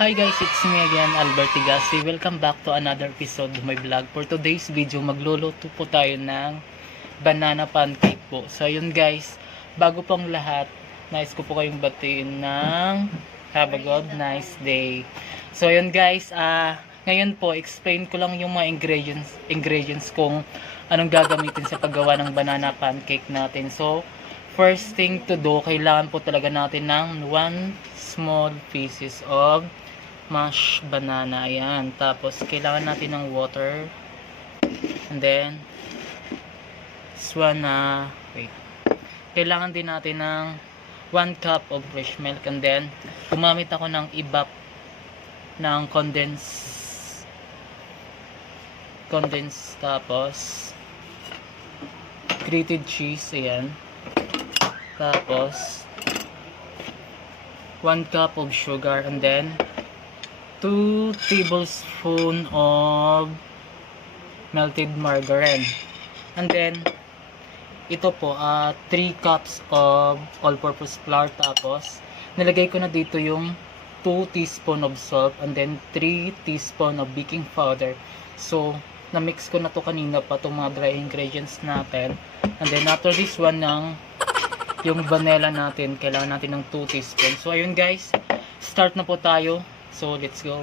Hi guys, it's me again, Albert Tigasi. Welcome back to another episode of my vlog. For today's video, magluluto po tayo ng banana pancake po. So ayun guys, bago pong lahat, nais ko po kayong batiin ng have a good nice day. So ayun guys, ngayon po, explain ko lang yung mga ingredients kung anong gagamitin sa paggawa ng banana pancake natin. So first thing to do, kailangan po talaga natin ng 1 small pieces of mashed banana. Ayan. Tapos kailangan natin ng water, and then this one, kailangan din natin ng 1 cup of fresh milk, and then gumamit ako ng ibap ng condensed, tapos grated cheese. Ayan. Tapos 1 cup of sugar, and then 2 tablespoon of melted margarine, and then ito po 3 cups of all-purpose flour. Tapos nilagay ko na dito yung 2 teaspoon of salt, and then 3 teaspoon of baking powder. So na-mix ko na to kanina pa, itong mga dry ingredients natin. And then after this one, yung vanilla natin, kailangan natin ng 2 teaspoon. So ayun guys, start na po tayo. So let's go.